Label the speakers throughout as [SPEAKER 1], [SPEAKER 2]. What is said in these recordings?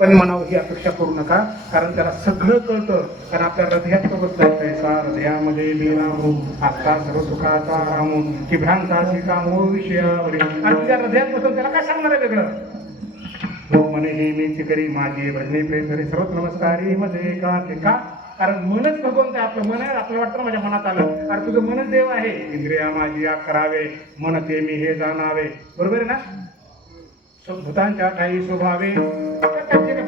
[SPEAKER 1] पण म्हणावं ही अपेक्षा करू नका कारण त्याला सगळं कळतं कारण आपल्या हृदयात तो बसलाय पैसा हृदयामध्ये लिहिला आता सर्व सुखाचा रामू की भ्रांता कामो विषयावरील आणि तुझ्या हृदयात बसून त्याला काय सांगणार आहे वेगळं? हो म्हणे हे मी करी माझी भजनी प्रेम करी सर्वच नमस्कारी मध्ये का ते का? कारण मनच भगवंत आहे आपलं मन आहे? आपल्याला वाटतं माझ्या मनात आलं. अरे तुझं मनच देव आहे. इंद्रिया माझी करावे मन ते मी हे जाणावे. बरोबर आहे ना? भूतांच्या ठाई स्वभावे.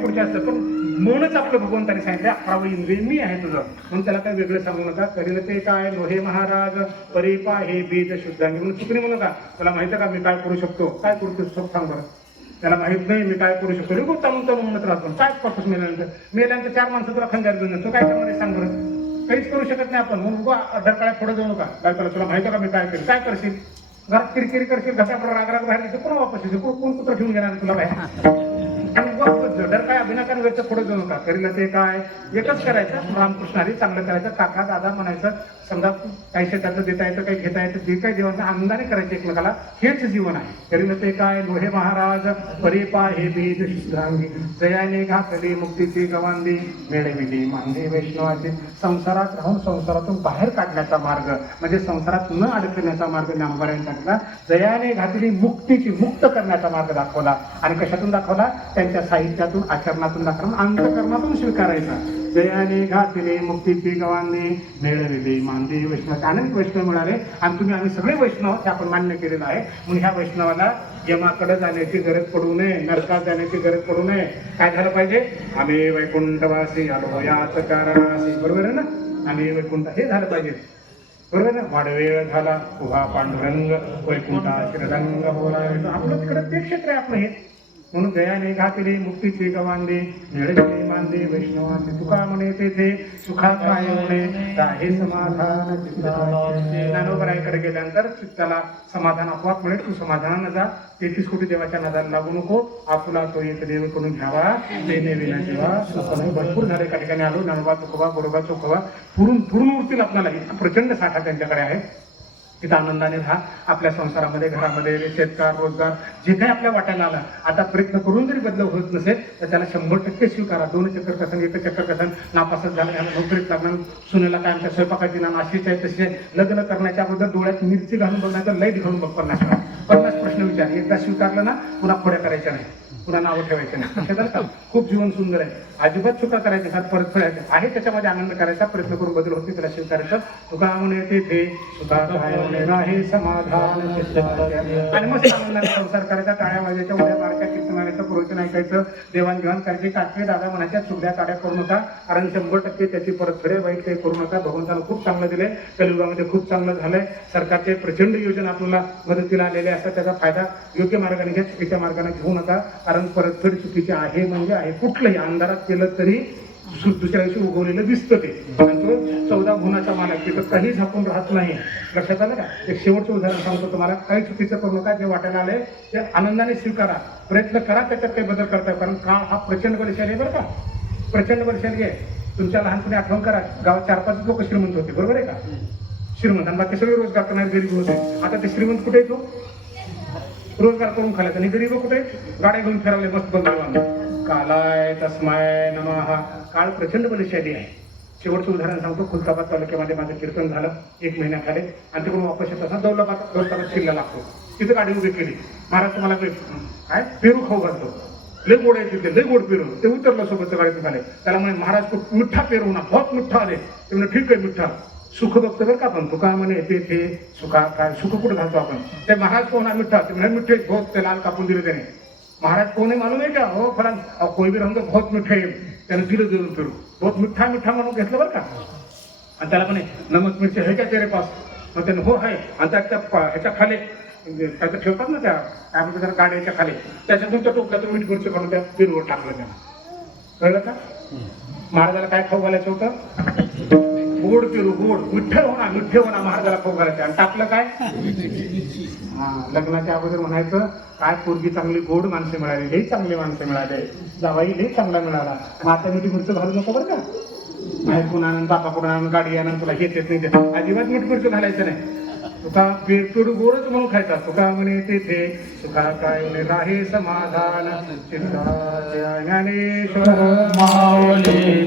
[SPEAKER 1] पुढचे असतं पण म्हणूनच आपलं भगवंताने सांगितलं अकरावं इंद्रिय मी आहे तुझं. म्हणून त्याला काय वेगळं सांगू नका. करील ते काय? लोहे महाराज परिपा हे बीज शुद्धांगी म्हणून चुकणी म्हणू नका. त्याला माहिती आहे का मी काय करू शकतो? काय करू शकतो? सांग बरं. त्याला माहीत नाही मी काय करू शकतो. रे खूप चालून म्हणत राहतो. काय करतोस मेल्यानंतर? मेल्यानंतर चार माणसं तुला खंजार घेऊन तो काय करणार सांग बरं. काहीच करू शकत नाही आपण. म्हणून ढरकाळ्यात पुढे जाऊ नका. काय करा तुला माहिती का मी काय करेल काय करशील? घरात किरकिरी करशील? घशाकडे राग राग बाहेर येतो. वापस येतो? कोण कोण कुत्र ठेवून घेणार तुला बाहेर? आणि काय अभिनाकाने व्यक्त पुढे जाऊ नका. करील ते काय? एकच करायचं रामकृष्ण हरी चांगलं करायचं काका दादा म्हणायचं समजा काही त्याचं देता येतं काही घेता येतं जे काही जेवण आनंदाने करायचं एकमेकाला हेच जीवन आहे. करील ते काय? लोहे महाराज परिपा हे बीज शुद्धांगी जयाने घातली मुक्तीची गवांदी मिळविली मांदे वैष्णवाचे. संसारात राहून संसारातून बाहेर काढण्याचा मार्ग म्हणजे संसारात न अडकण्याचा मार्ग ज्ञानोबाऱ्यांनी सांगितला जयाने घातली मुक्तीची मुक्त करण्याचा मार्ग दाखवला. आणि कशातून दाखवला? त्यांच्या साहित्यातून. आचरणातून दाखवून अंतकरणातून स्वीकारायचा जयाने घातले मुक्ती गवांनी मिळविली मानदे वैष्णव अनेक वैष्णव मिळाले. आणि तुम्ही आम्ही सगळे वैष्णव हे आपण मान्य केलेलं आहे. म्हणून ह्या वैष्णवाला यमाकडे जाण्याची गरज पडू नये नरकात जाण्याची गरज पडू नये. काय झालं पाहिजे? आम्ही वैकुंठवासी आलो याच बरोबर आहे ना? आम्ही वैकुंठ हे झालं पाहिजे. बरोबर ना? वाडवेळ झाला उभा पांडुरंग वैकुंठा श्रीरंग बोलावे. आपलं तिकडे ते क्षेत्र आहे आपलं हे. म्हणून दयाने घातले मुक्तीचे गवांदे मिळविली मानले वैष्णवांचे तुका म्हणे तेथे सुखात काय म्हणे राहे समाधान ज्ञानोबरायकडे गेल्यानंतर चित्ताला समाधान आपोआप मिळेल. तू समाधानानं जा. तेहतीस कोटी देवाच्या नादाला लागू नको. आपुला तो एक देव करून घ्यावा. देणे विना जेवा. सुखने भरपूर झाले. काही ठिकाणी आलो. ज्ञानोबा तुकोबा गोरोबा चोखोबा पुरून पूर्ण उरतील आपल्याला. इतका प्रचंड साठा त्यांच्याकडे आहे. तिथं आनंदाने राहा. आपल्या संसारामध्ये घरामध्ये शेतकार रोजगार जे काही आपल्या वाट्याला आलं आता प्रयत्न करून जरी बदल होत नसेल तर त्याला शंभर टक्के स्वीकारा. दोन चक्कर कसन एक चक्कर कसन नापासच झालं ह्याला नोकरीत लागणार. सुनेला काय आमच्या स्वयंपाकाची ना अशीच आहे तसे लग्न करण्याच्या अगोदर डोळ्यात मिरची घालून बघण्याचं लाइट घालून बघ पन्नास पन्नास प्रश्न विचार. एकदा स्वीकारलं ना पुन्हा पुढे करायच्या नाही. पुन्हा नावं ठेवायचे नाही. लक्षात का? खूप जीवन सुंदर आहे. अजिबात चुका करायच्या सात परत फेडायच्या आहे त्याच्यामध्ये आनंद करायचा प्रयत्न करून बदल होते त्याला स्वीकारायचं. तुका म्हणे तेथे सुखा काय नाही समाधान. आणि मस्त आनंदाने संसार करायचा टाळ्या वाजायच्या उड्या मारायच्या कीर्तनाचं प्रवचन ऐकायचं देवाणघेवाण करायची काटके दादा म्हणायच्या चुकल्या काड्या करू नका कारण शंभर टक्के त्याची परत परतफेड वाईट काही करू नका. भगवंताला खूप चांगलं दिले कलियुगामध्ये खूप चांगलं झालंय. सरकारचे प्रचंड योजना आपल्याला मदतीला आलेले असतात त्याचा फायदा योग्य मार्गाने घ्या चुकीच्या मार्गाने घेऊ नका. कारण परतफेड चुकीची आहे म्हणजे आहे. कुठलंही अंधारात केलं तरी दुसऱ्या दिवशी उगवलेलं दिसतं ते. तो चौदा गुणाचा मालक तिथं काही झाकून राहत नाही. लक्षात आलं का? एक शेवटचं उदाहरण सांगतो तुम्हाला. काही चुकीचं करू नका. जे वाटायला आलंय ते आनंदाने स्वीकारा. प्रयत्न करा त्याच्यात काही बदल करता कारण काळ हा प्रचंड बलशाली आहे बरं का? प्रचंड बलशाली आहे. तुमच्या लहानपणी आठवण करा. गावात चार पाच लोक श्रीमंत होते. बरोबर आहे का? श्रीमंत आणि बाकी सगळे रोजगार करणारे गरीब होते. आता ते श्रीमंत कुठे येतो रोजगार करून खाल्यात आणि गरीब कुठे? गाड्या घेऊन फिरावले मस्त बंद कालाय तस्माय नमः. काळ प्रचंड बलशाली आहे. शेवटचं उदाहरण सांगतो. खुलताबाद तालुक्यामध्ये माझं कीर्तन झालं. एक महिन्याखाली आणि तिकडून वापस येत असा दौलाबाद दौलताबाद किल्ला लागतो. तिथं गाडी उभी केली. महाराज तुम्हाला काय? पेरू खाऊ घालतो. लय गोड आहे तिथे लय गोड पेरू. ते उतरलं सोबतचं गाडीतून खाले त्याला म्हणे महाराज तो मिठ्ठा पेरू ना. बहुत मिठ्ठा आले ते म्हणे ठीक आहे मिठ्ठा. सुख बघतो बरं का आपण? तुका म्हणे ते ते सुखा काय सुख कुठं घालतो आपण? ते महाराज कोण आहे? मिठ्ठा. ते म्हणे मिठ्ठे बहुत ते लाल कापून दिले त्याने. महाराज कोण आहे मालूम आहे का? हो अहो, कोई भी रंग बहुत मिठा त्याने दिलं दिलं पेरू बहुत मिठ्ठा मिठ्ठा म्हणून घेतलं बरं का? आणि त्याला म्हणे नमक मिरची आहे का तेरे पास? मग त्याने हो आहे. आणि त्या त्या पा- ह्याच्या खाली काय तर ठेवतात ना त्या? काय म्हणतात त्याला गाड्याच्या खाली. त्याच्यातून त्या टोपल्यातून मीठ मिरची काढून त्या पेरूवर टाकलं त्याला कळलं का? महाराजाला काय खाऊ घालायचं होतं? गोड पेरू गोड. विठ्ठल होणार विठ्ठल होणार महाराजाला फोन करायचे. आणि टाकलं काय? हा लग्नाच्या अगोदर म्हणायचं काय पोरगी चांगली गोड माणसे मिळाली हे चांगले माणसे मिळाले. जावाई हे चांगला मिळाला. माता मिठी खुर्च घालू नको बरं का? नाही कोण आणून बापा कोण आणून गाडी आणून तुला घेत येत नाही अजिबात मीठ खुर्च घालायचं नाही. तुका पेरू गोडच म्हणून खायचा. तुका म्हणे तेथे तुका काय म्हणे राही समाधान. चिंता ज्ञानेश्वर
[SPEAKER 2] माऊली.